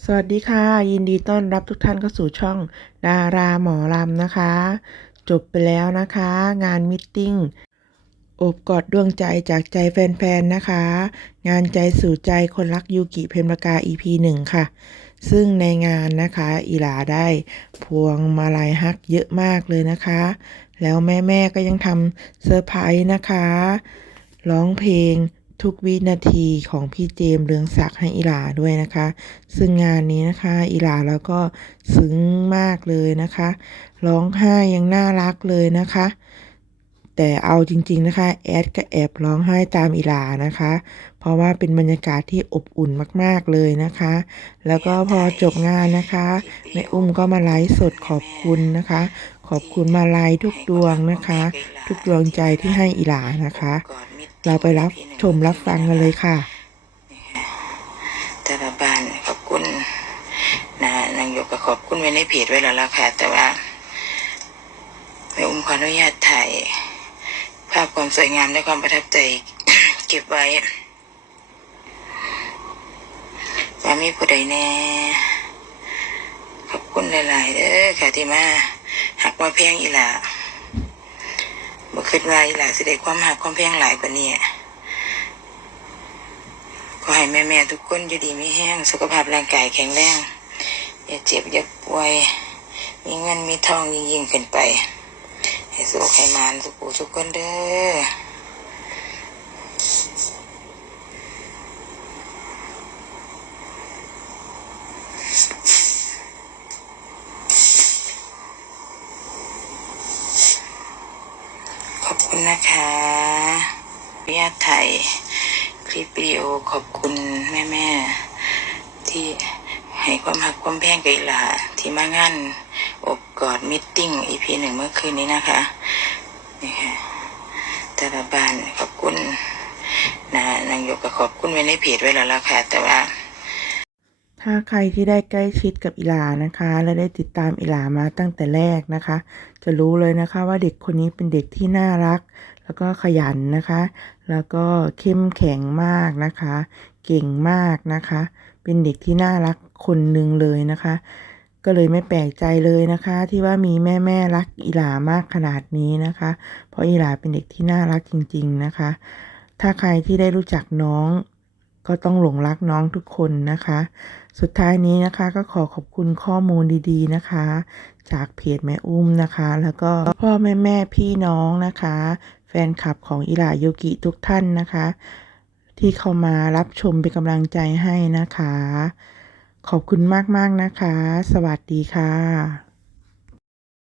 สวัสดีค่ะ ยินดีต้อนรับทุกท่านเข้าสู่ช่องดาราหมอลำนะคะ จบไปแล้วนะคะ งานมิทติ้งอบกอดดวงใจจากใจแฟนๆนะคะ งานใจสู่ใจคนรักยูกิเพมรากา EP 1 ค่ะ ซึ่งในงานนะคะอีหลาได้พวงมาลัยฮักเยอะมากเลยนะคะ แล้วแม่ ๆ ก็ยังทำเซอร์ไพรส์นะคะ ร้องเพลง ทุกวินาทีของพี่เจมส์เรืองศักดิ์ให้อีหลาด้วยนะคะ ซึ่งงานนี้นะคะอีหลาแล้วก็ซึ้งมากเลยนะคะ ร้องไห้ยังน่ารักเลยนะคะ แต่เอาจริง ๆ นะคะ แอดก็แอบร้องไห้ตามอีหลานะคะ เพราะว่าเป็นบรรยากาศที่อบอุ่นมากๆเลยนะคะ แล้วก็พอจบงานนะคะแม่อุ้มก็มาไลฟ์สดขอบคุณนะคะ ขอบคุณมาลัยทุกดวงนะคะ ทุกดวงใจที่ให้อีหลานะคะ เราไปรับชมรับฟังกันเลยค่ะแต่ละบ้านขอบคุณนะนางยกก็ขอบคุณไว้ในเพจไว้แล้วล่ะค่ะ แต่ว่าแม่อุ้มขออนุญาตถ่าย ภาพความสวยงามและความประทับใจเก็บไว้ว่ามีผู้ใดแน่ขอบคุณหลาย ๆเด้อค่ะที่มาหักมาเพียงอีหล่า บ่คิดว่าอีหลาสิได้ความหักความเพียงหลายกว่านี้ขอให้แม่แม่ๆทุกคนอยู่ดีมีแห้ง สุขภาพร่างกายแข็งแรง อย่าเจ็บอย่าป่วย มีเงินมีทองยิ่งยิ่งๆขึ้นไป ให้สุขให้มานสุขทุกคนเด้อ ขอบคุณ นะคะพิยาไทยคลิปวิดีโอขอบคุณแม่แม่ๆที่ให้ความหักความแพงกับอีหลาที่มางานอบกอดมิทติ้งอีพีหนึ่งเมื่อคืนนี้นะคะนี่ค่ะแต่ละบานขอบคุณนะนางยกก็ขอบคุณไว้ในเพจไว้แล้วล่ะค่ะแต่ว่า ถ้าใครที่ได้ใกล้ชิดกับอีหลานะคะ และได้ติดตามอีหลามาตั้งแต่แรกนะคะ จะรู้เลยนะคะว่าเด็กคนนี้เป็นเด็กที่น่ารัก แล้วก็ขยันนะคะ แล้วก็เข้มแข็งมากนะคะ เก่งมากนะคะ เป็นเด็กที่น่ารักคนหนึ่งเลยนะคะ ก็เลยไม่แปลกใจเลยนะคะ ที่ว่ามีแม่แม่รักอีหลามากขนาดนี้นะคะ เพราะอีหลาเป็นเด็กที่น่ารักจริง ๆนะคะ ถ้าใครที่ได้รู้จักน้อง ก็ต้องหลงรักน้องทุกคนนะคะ สุดท้ายนี้นะคะก็ขอขอบคุณข้อมูลดีๆนะคะ จากเพจแม่อุ้มนะคะ แล้วก็พ่อแม่แม่พี่น้องนะคะ แฟนคลับของอิหร่าโยกิทุกท่านนะคะ ที่เข้ามารับชมเป็นกำลังใจให้นะคะ ขอบคุณมากๆนะคะ สวัสดีค่ะ